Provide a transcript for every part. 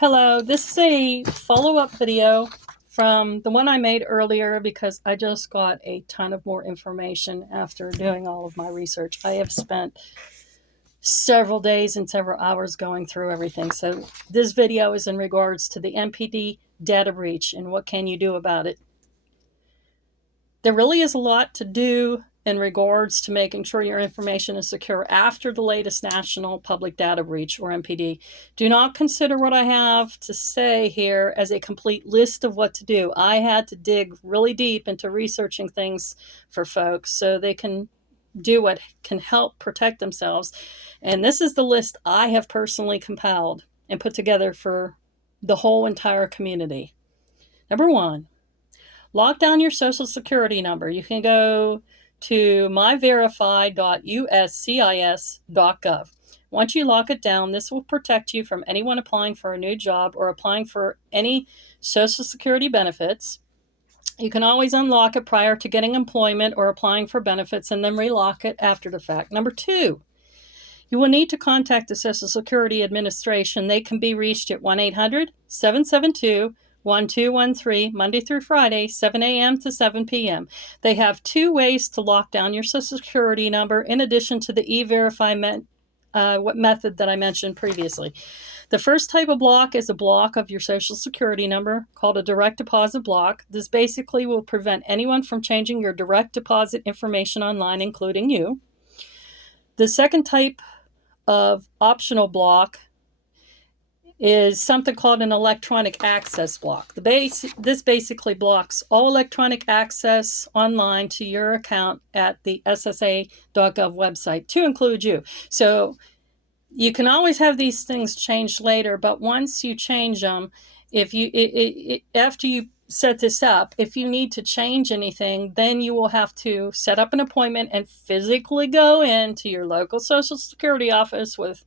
Hello, this is a follow-up video from the one I made earlier because I just got a ton of more information after doing all of my research. I have spent several days and several hours going through everything. So this video is in regards to the NPD data breach and what can you do about it. There really is a lot to do in regards to making sure your information is secure after the latest National Public Data Breach, or NPD. Do not consider what I have to say here as a complete list of what to do. I had to dig really deep into researching things for folks so they can do what can help protect themselves. And this is the list I have personally compiled and put together for the whole entire community. Number one, lock down your social security number. You can go to myverify.uscis.gov. Once you lock it down, this will protect you from anyone applying for a new job or applying for any social security benefits. You can always unlock it prior to getting employment or applying for benefits and then relock it after the fact. Number two, you will need to contact the Social Security Administration. They can be reached at 1-800-772-1213, Monday through Friday, 7 a.m. to 7 p.m. They have two ways to lock down your Social Security number in addition to the E-Verify method that I mentioned previously. The first type of block is a block of your Social Security number called a direct deposit block. This basically will prevent anyone from changing your direct deposit information online, including you. The second type of optional block is something called an electronic access block. This basically blocks all electronic access online to your account at the SSA.gov website, to include you. So you can always have these things changed later, but once you change them, after you set this up, if you need to change anything, then you will have to set up an appointment and physically go into your local Social Security office with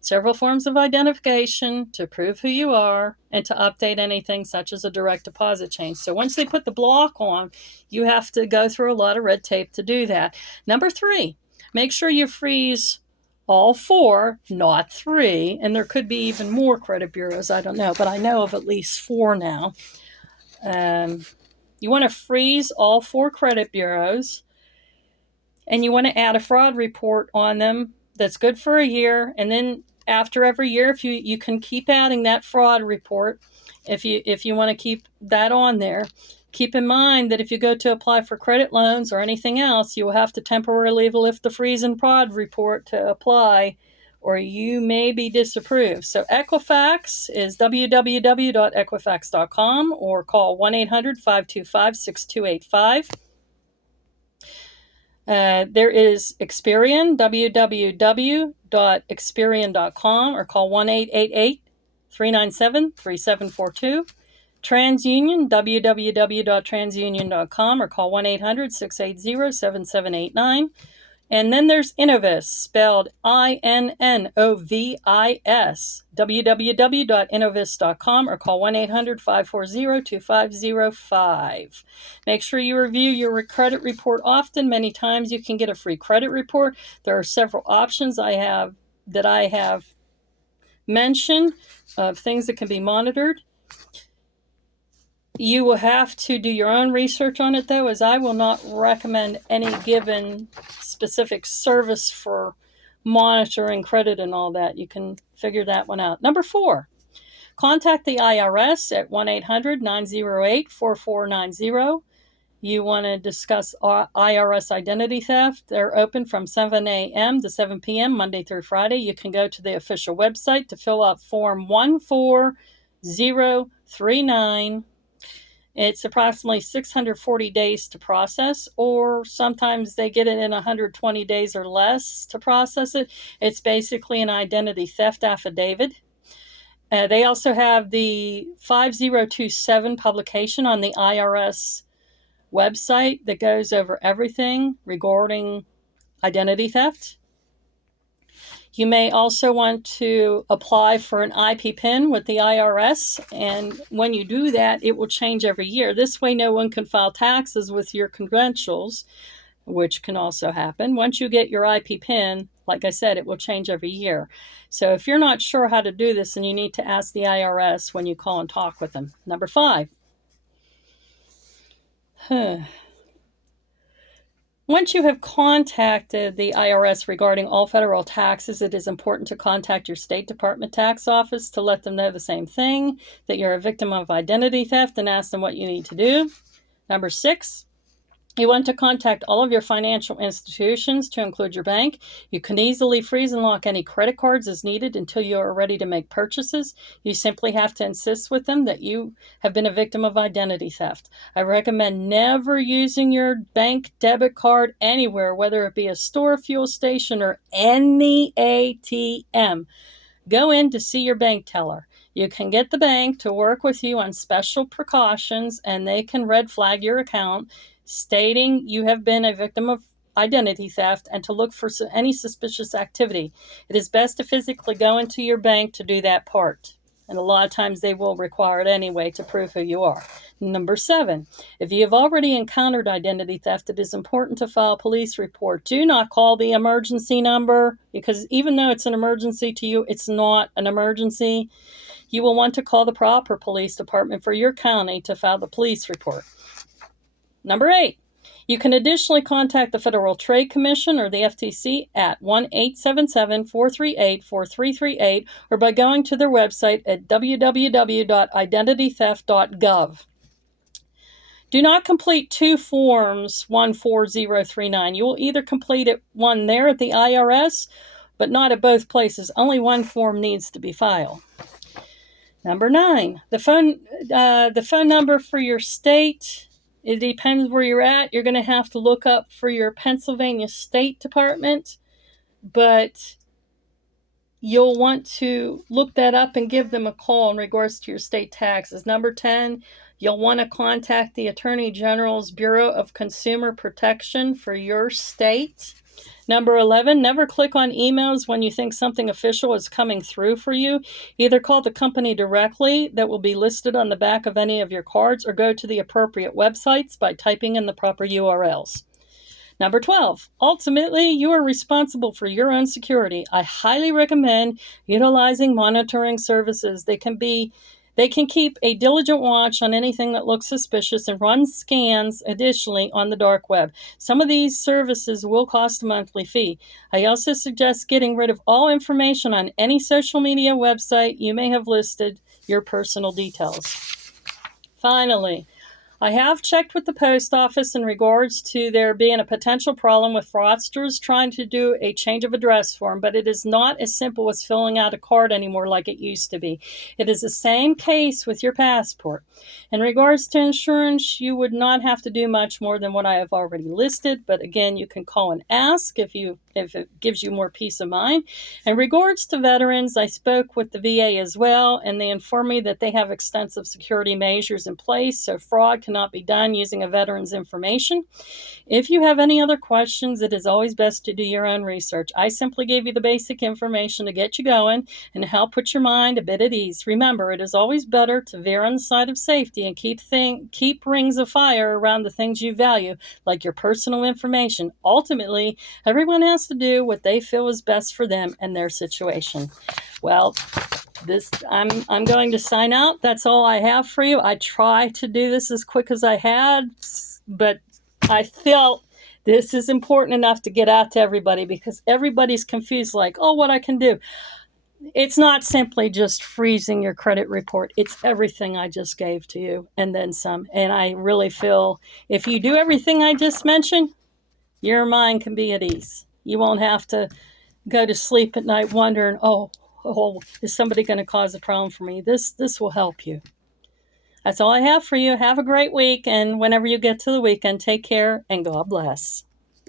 several forms of identification to prove who you are and to update anything such as a direct deposit change. So once they put the block on, you have to go through a lot of red tape to do that. Number three, make sure you freeze all four, not three, and there could be even more credit bureaus, I don't know, but I know of at least four now. You want to freeze all four credit bureaus, and you want to add a fraud report on them that's good for a year, and then after every year, if you can keep adding that fraud report, if you want to keep that on there. Keep in mind that if you go to apply for credit loans or anything else, you will have to temporarily lift the freeze and fraud report to apply, or you may be disapproved. So Equifax is www.equifax.com or call 1-800-525-6285. There is Experian, www.experian.com or call 1-888-397-3742. TransUnion, www.transunion.com or call 1-800-680-7789. And then there's Innovis, spelled INNOVIS, www.innovis.com or call 1-800-540-2505. Make sure you review your credit report often. Many times you can get a free credit report. There are several options that I have mentioned of things that can be monitored. You will have to do your own research on it, though, as I will not recommend any given specific service for monitoring credit and all that. You can figure that one out. Number four, contact the IRS at 1-800-908-4490. You want to discuss IRS identity theft. They're open from 7 a.m. to 7 p.m. Monday through Friday. You can go to the official website to fill out Form 14039. It's approximately 640 days to process, or sometimes they get it in 120 days or less to process it. It's basically an identity theft affidavit. They also have the 5027 publication on the IRS website that goes over everything regarding identity theft. You may also want to apply for an IP PIN with the IRS, and when you do that, it will change every year. This way, no one can file taxes with your credentials. which can also happen. Once you get your IP PIN, like I said, it will change every year. So if you're not sure how to do this, then you need to ask the IRS when you call and talk with them. Number 5. Once you have contacted the IRS regarding all federal taxes, it is important to contact your State Department tax office to let them know the same thing, that you're a victim of identity theft, and ask them what you need to do. Number 6, you want to contact all of your financial institutions to include your bank. You can easily freeze and lock any credit cards as needed until you are ready to make purchases. You simply have to insist with them that you have been a victim of identity theft. I recommend never using your bank debit card anywhere, whether it be a store, fuel station, or any ATM. Go in to see your bank teller. You can get the bank to work with you on special precautions, and they can red flag your account, stating you have been a victim of identity theft and to look for any suspicious activity. It is best to physically go into your bank to do that part. And a lot of times they will require it anyway to prove who you are. Number 7, if you have already encountered identity theft, it is important to file a police report. Do not call the emergency number, because even though it's an emergency to you, it's not an emergency. You will want to call the proper police department for your county to file the police report. Number 8, you can additionally contact the Federal Trade Commission or the FTC at 1-877-438-4338 or by going to their website at www.identitytheft.gov. Do not complete 2 forms 14039. You will either complete one there at the IRS, but not at both places. Only one form needs to be filed. Number 9, the phone number for your state. It depends where you're at. You're going to have to look up for your Pennsylvania State Department, but you'll want to look that up and give them a call in regards to your state taxes. Number 10, you'll want to contact the Attorney General's Bureau of Consumer Protection for your state. Number 11, never click on emails when you think something official is coming through for you. Either call the company directly that will be listed on the back of any of your cards, or go to the appropriate websites by typing in the proper URLs. Number 12, ultimately, you are responsible for your own security. I highly recommend utilizing monitoring services. They can keep a diligent watch on anything that looks suspicious and run scans additionally on the dark web. Some of these services will cost a monthly fee. I also suggest getting rid of all information on any social media website you may have listed your personal details. Finally, I have checked with the post office in regards to there being a potential problem with fraudsters trying to do a change of address form, but it is not as simple as filling out a card anymore like it used to be. It is the same case with your passport. In regards to insurance, you would not have to do much more than what I have already listed, but again, you can call and ask if it gives you more peace of mind. In regards to veterans, I spoke with the VA as well, and they informed me that they have extensive security measures in place, so fraud cannot be done using a veteran's information. If you have any other questions, it is always best to do your own research. I simply gave you the basic information to get you going and help put your mind a bit at ease. Remember, it is always better to veer on the side of safety and keep rings of fire around the things you value, like your personal information. Ultimately, everyone has to do what they feel is best for them and their situation. Well, I'm going to sign out. That's all I have for you. I tried to do this as quick as I had, but I felt this is important enough to get out to everybody, because everybody's confused, like, oh, what I can do. It's not simply just freezing your credit report. It's everything I just gave to you and then some. And I really feel if you do everything I just mentioned, your mind can be at ease. You won't have to go to sleep at night wondering, oh, is somebody going to cause a problem for me? This will help you. That's all I have for you. Have a great week, and whenever you get to the weekend, take care and God bless.